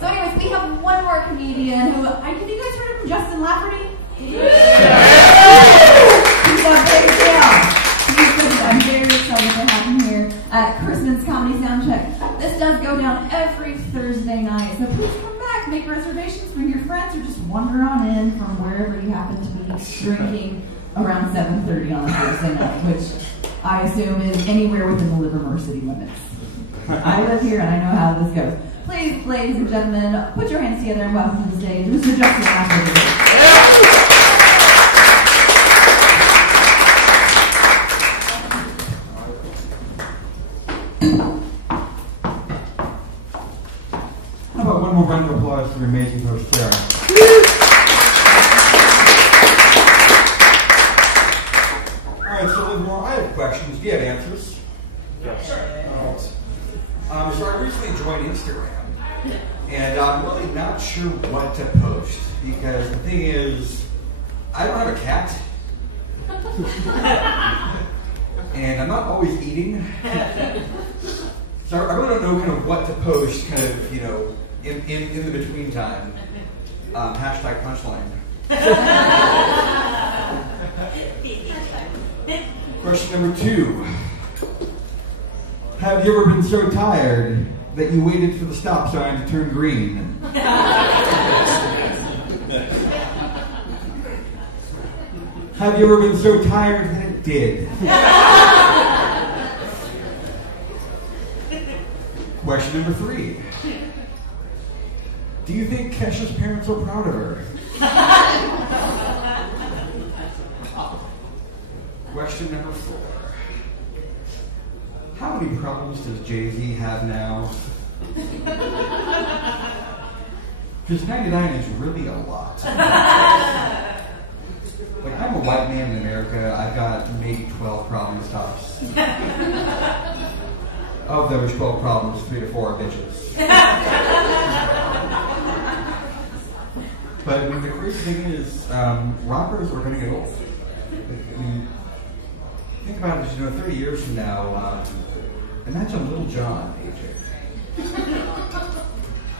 So anyways, we have one more comedian who, have you guys heard of Justin Lafferty? He's a big deal. I'm very excited to have him here at Crisman's Comedy Soundcheck. This does go down every Thursday night, so please come back, make reservations, bring your friends, or just wander on in from wherever you happen to be drinking around 7:30 on a Thursday night, which I assume is anywhere within the Livermore city limits. I live here and I know how this goes. Please, ladies and gentlemen, put your hands together and welcome to the stage, Mr. Justin Lafferty. How about one more round of applause for the amazing host, Sarah? Alright, so Livermore, I have questions. Do you have answers? Yes. Sure. Alright. So I recently joined Instagram, and I'm really not sure what to post, because the thing is, I don't have a cat, and I'm not always eating, so I really don't know kind of what to post, kind of, you know, in the between time. Hashtag punchline. Question number 2. Have you ever been so tired that you waited for the stop sign to turn green? Have you ever been so tired that it did? Question number 3. Do you think Kesha's parents are proud of her? Question number 4. How many problems does Jay-Z have now? Because 99 is really a lot. Like, I'm a white man in America. I've got maybe 12 problems tops. Of those 12 problems, 3 to 4 are bitches. But I mean, the crazy thing is, rappers are going to get old. I mean, think about it, 30 years from now, imagine Little John, AJ.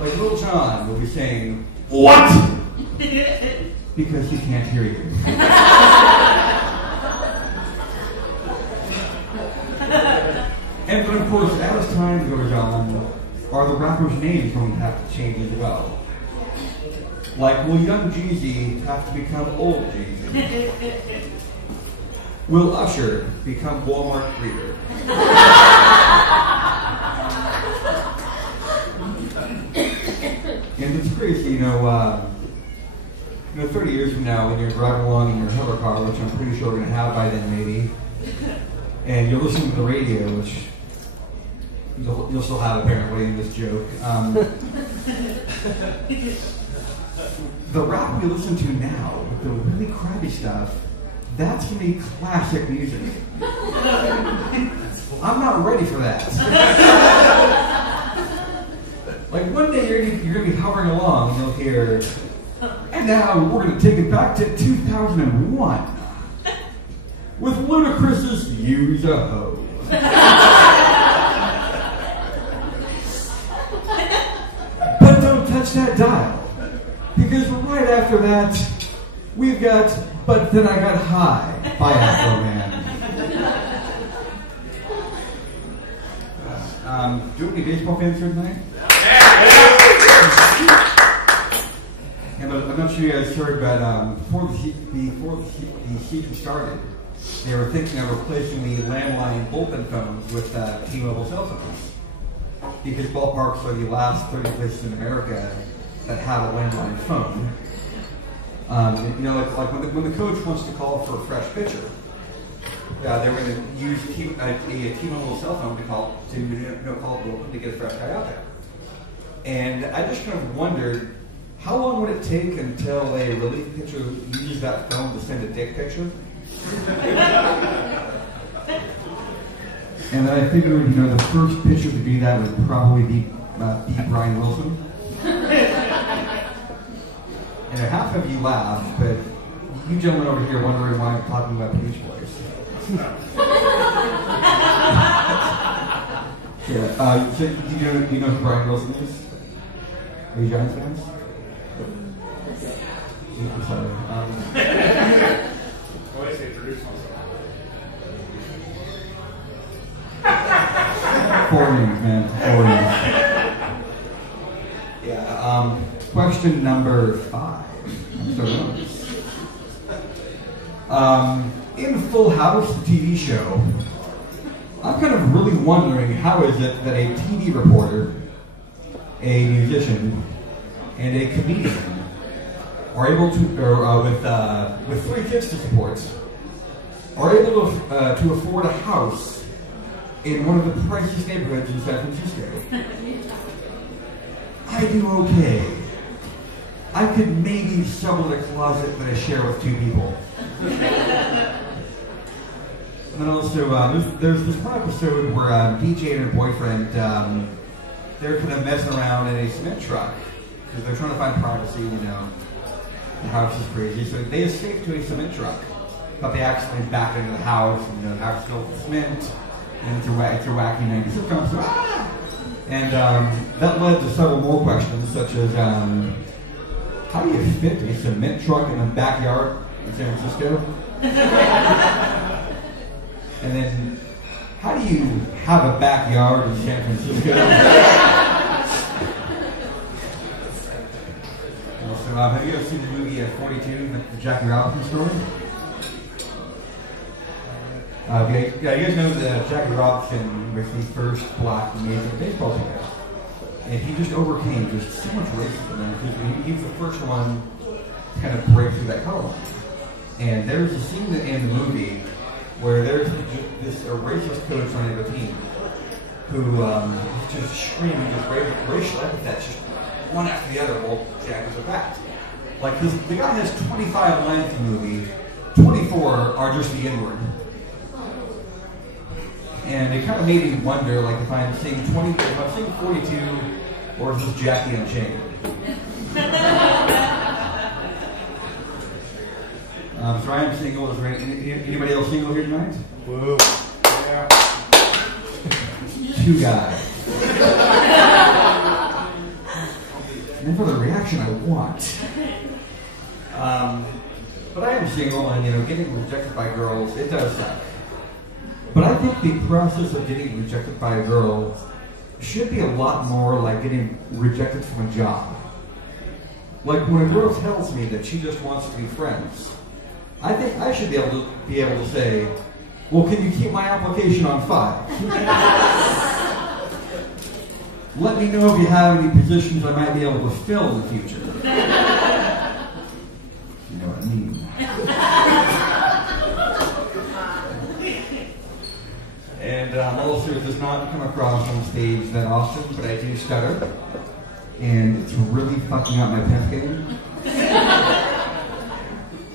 Like, Little John will be saying, "What?" Because he can't hear you. And then, of course, as time goes on, are the rappers' names going to have to change as well? Like, will young Jeezy have to become old Jeezy? Will Usher become Walmart Greeter? And it's crazy, you know, 30 years from now, when you're driving along in your hover car, which I'm pretty sure we're going to have by then, maybe, and you're listening to the radio, which you'll still have apparently in this joke. The rap we listen to now, the really crappy stuff, that's going to be classic music. I'm not ready for that. Like, one day you're going to be hovering along and you'll hear, and now we're going to take it back to 2001 with Ludacris's Use a Hoe. But don't touch that dial, because right after that, we've got But Then I Got High by Afro Man. Do you have any baseball fans here tonight? Yeah, but I'm not sure you guys heard, but before the season started, they were thinking of replacing the landline bullpen phones with T-Mobile cell phones, because ballparks are the last 30 places in America that have a landline phone. You know, like when the coach wants to call for a fresh pitcher, they're going to use a T-Mobile cell phone to call the bullpen to get a fresh guy out there. And I just kind of wondered, how long would it take until a relief pitcher uses that phone to send a dick picture? And then I figured, the first pitcher to do that would probably be Brian Wilson. And half of you laughed, but you gentlemen over here wondering why I'm talking about Beach Boys. Yeah, so you know who Brian Wilson is? Are you Giants fans? I'm sorry. What do you say, produce myself? 4 innings, man. 4 innings. Yeah. Question number 5. I'm so close. In Full House, the TV show, I'm kind of really wondering how is it that a TV reporter, a musician, and a comedian are able to, with 3 kids to support, are able to afford a house in one of the priciest neighborhoods in San Francisco. I do okay. I could maybe sublet a closet that I share with 2 people. And then also, there's this one episode where DJ and her boyfriend, they're kind of messing around in a cement truck because they're trying to find privacy, you know. The house is crazy, so they escape to a cement truck, but they accidentally back into the house, and the house is filled with cement, and it's a wacky 90s sitcom. So, and that led to several more questions, such as how do you fit a cement truck in a backyard in San Francisco? And then, how do you have a backyard in San Francisco? Also, have you ever seen the movie 42, the Jackie Robinson story? You guys know that Jackie Robinson was the first black major baseball player. And he just overcame just so much racism. And he was the first one to kind of break through that color line. And there's a scene in the movie where there's this racist coach on the team who is just screaming just racial epithets, just one after the other while Jackie's at bat. Like the guy has 25 lines in the movie, 24 are just the N-word. And it kind of made me wonder, like, if I'm seeing 42, or is this Jackie Unchained? So I am single. Is there anybody else single here tonight? Whoa. Yeah. 2 guys. And then for the reaction I want. But I am single, and getting rejected by girls, it does suck. But I think the process of getting rejected by a girl should be a lot more like getting rejected from a job. Like when a girl tells me that she just wants to be friends, I think I should be able to say, well, can you keep my application on file? Let me know if you have any positions I might be able to fill in the future. You know what I mean? And also, it does not come across on stage that often, but I do stutter. And it's really fucking up my pen game.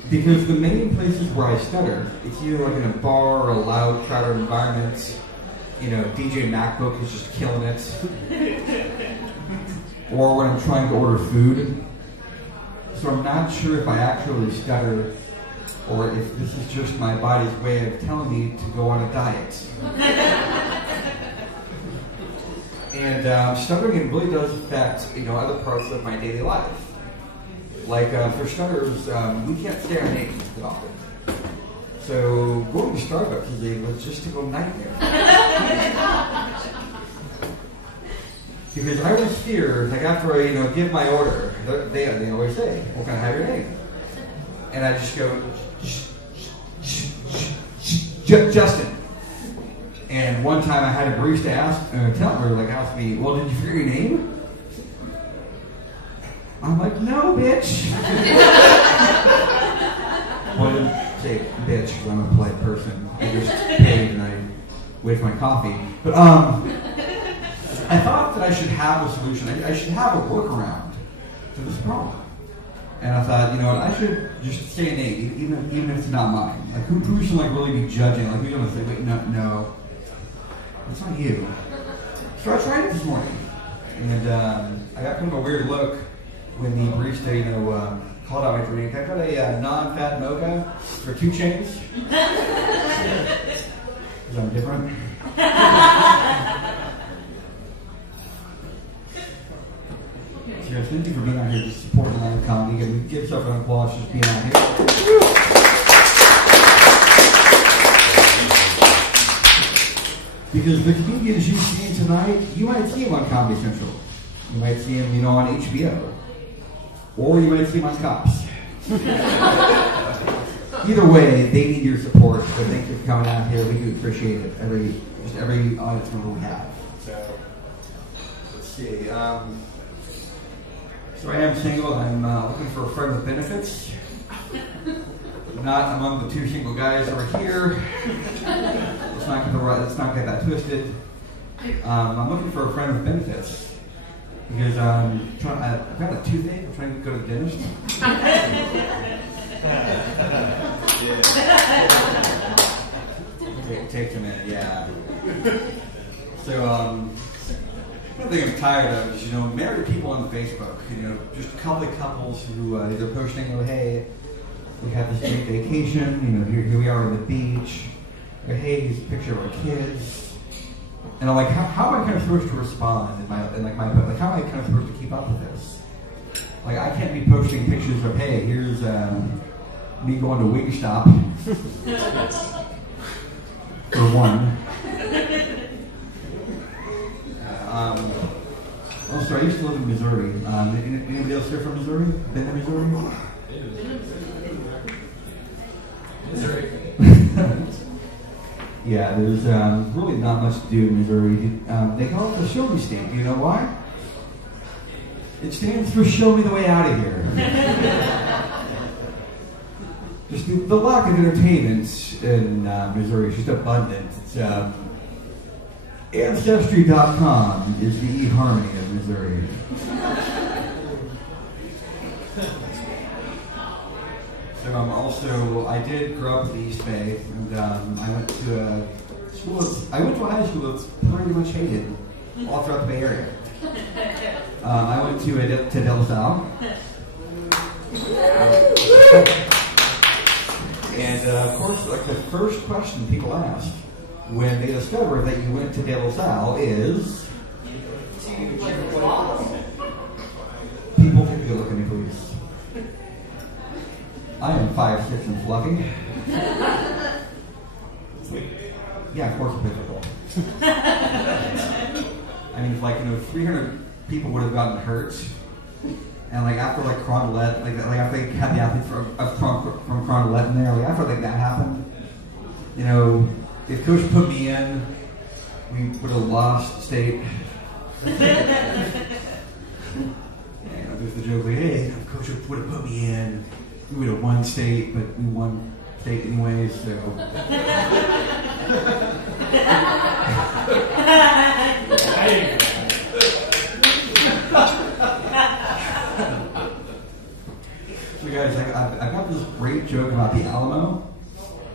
Because the main places where I stutter, it's either like in a bar or a loud, crowded environment. DJ MacBook is just killing it. Or when I'm trying to order food. So I'm not sure if I actually stutter or if this is just my body's way of telling me to go on a diet. And stuttering, it really does affect, other parts of my daily life. Like, for stutters, we can't stay on names that often. So, going to Starbucks is a logistical nightmare. Because I always fear, like after I, give my order, they always say, well, can I have your name? And I just go, Justin. And one time I had a barista ask me, well, did you forget your name? I'm like, no, bitch. Well, I didn't say bitch because I'm a polite person. I just paid and I wait for my coffee. But I thought that I should have a solution. I should have a workaround to this problem. And I thought, I should just say a name, even if it's not mine. Like, who should really be judging? Like, who's gonna say, wait, no, it's not you. So I tried it this morning, and I got kind of a weird look when the barista, called out my drink. I got a non-fat mocha for 2 chains. Because I'm different. So Cheers. Thank you for being out here to support the live comedy. And give yourself an applause just being out here. Because the comedians you see tonight, you might see them on Comedy Central. You might see them, on HBO. Or you might see them on Cops. Either way, they need your support. So thank you for coming out here. We do appreciate it. Every audience member we have. So let's see. So I am single. I'm looking for a friend with benefits. Not among the two single guys over here. Let's not get that twisted. I'm looking for a friend with benefits because I've got a toothache. I'm trying to go to the dentist. It takes a minute, yeah. So one thing I'm tired of is married people on Facebook. Just a couple of couples who either posting, hey, we have this great vacation. Here we are on the beach. Or, hey, here's a picture of our kids. And I'm like, how am I kind of supposed to respond how am I kind of supposed to keep up with this? Like, I can't be posting pictures of, hey, here's me going to Wingstop for one. Also, I used to live in Missouri. Anybody else here from Missouri? Been to Missouri? Missouri. Yeah, there's really not much to do in Missouri. They call it the show me state. Do you know why? It stands for show me the way out of here. Just the lack of entertainment in Missouri is just abundant. It's Ancestry.com is the eHarmony of Missouri. So I did grow up in the East Bay, and I went to a high school that's pretty much hated all throughout the Bay Area. I went to De La Salle. And of course, like the first question people ask when they discover that you went to De La Salle is, people take a good look at me, please. I am 5'6" and fluffy. Yeah, of course it's difficult. I mean, if 300 people would have gotten hurt, and after Crondelet, after they had the athletes from Crondelet in there, after that happened, if Coach put me in, we would have lost state. There's the joke hey, if Coach would have put me in, we would have won state, but we won state anyways, so. So guys, I've got this great joke about the Alamo,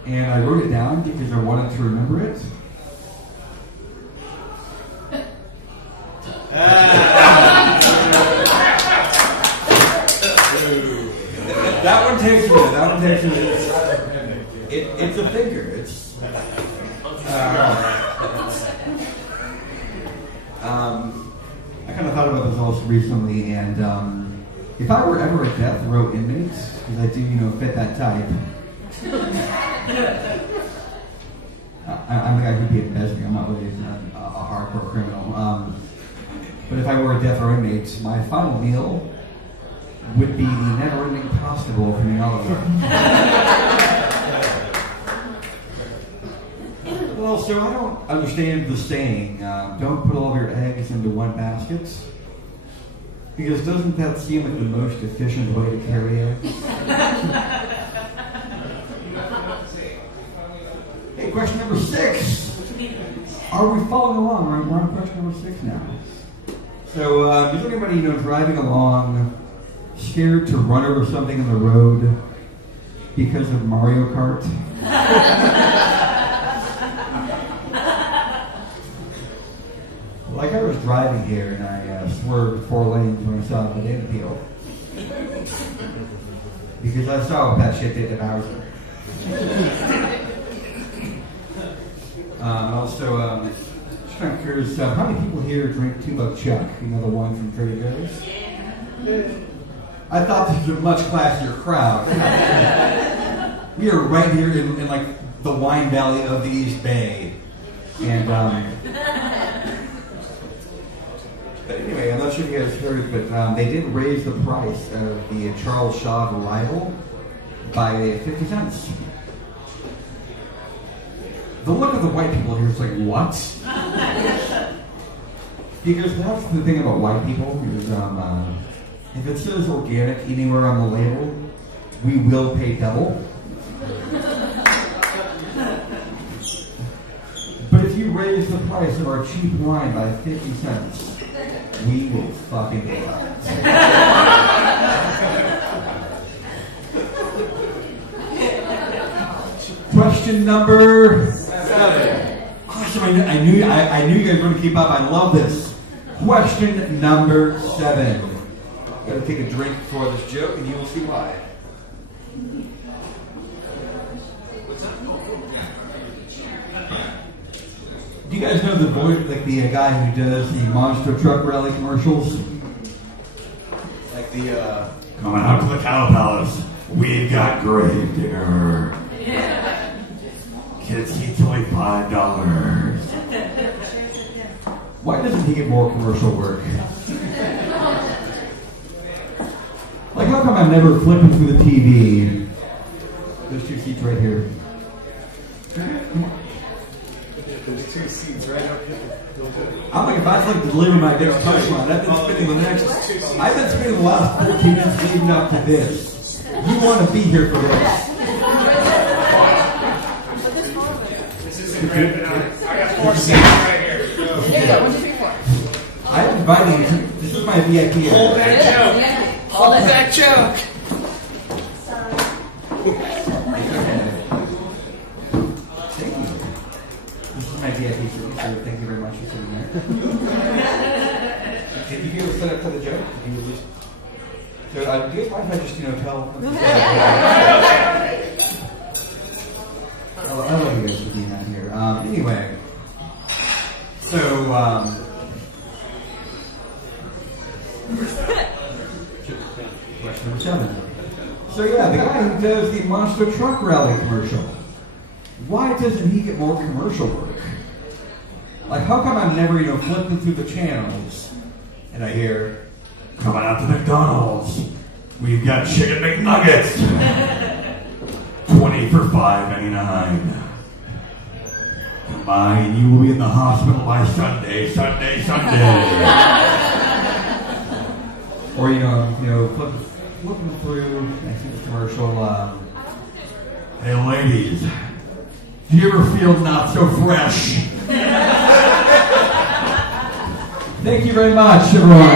and I wrote it down because I wanted to remember it. That one takes a minute. It's a thinker. I kind of thought about this also recently, and if I were ever a death row inmate, because I do, fit that type, I think I could be a Besby. I'm not really a hardcore criminal. But if I were a death row inmate, my final meal would be the never-ending pasta bowl from the Oliver. Well, so I don't understand the saying, don't put all of your eggs into one basket. Because doesn't that seem like the most efficient way to carry eggs? Hey, question number 6. Are we following along? We're on question number 6 now. So, is anybody, driving along, scared to run over something on the road because of Mario Kart? I was driving here and I swerved 4 lanes when I saw the banana peel. Because I saw what that shit did to Bowser. Also, just kind of curious, how many people here drink 2 Buck Chuck? The one from Trader Joe's? I thought this was a much classier crowd. We are right here in like the wine valley of the East Bay. And, but anyway, I'm not sure if you guys heard, but they did raise the price of the Charles Shaw varietal by 50 cents. The look of the white people here is like, what? Because that's the thing about white people is, if it says organic anywhere on the label, we will pay double. But if you raise the price of our cheap wine by 50 cents, we will fucking pay it. Question number 7. Awesome, I knew you guys were going to keep up. I love this. Question number 7. Gotta take a drink before this joke, and you will see why. Do you guys know the voice, like the guy who does the monster truck rally commercials? Like the coming out to the Cow Palace, we've got grave digger. Yeah. Kids seats only $5. Why doesn't he get more commercial work? Like, how come I'm never flipping through the TV? There's 2 seats right here. There's 2 seats right up here. I'm like, if I like to deliver my next punchline, I've been spending the last 14 minutes leading up to this. You want to be here for this. This is a great night. I got 4 seats right here. I'm inviting you. This is my VIP area. Hold that joke. Hold that joke. Thank you. This is my VIP seat, so thank you very much for sitting there. Did you get set up for the joke? Did you at least... So, do you guys mind if I just, tell... I love you guys for being out here. Anyway. So, question number 7. So yeah, the guy who does the monster truck rally commercial, why doesn't he get more commercial work? Like, how come I'm never, flipping through the channels and I hear, coming out to McDonald's, we've got chicken McNuggets, 20 for $5.99. Combined, you will be in the hospital by Sunday. Or, flipping through, I see this commercial, hey ladies, do you ever feel not so fresh? Thank you very much, everyone.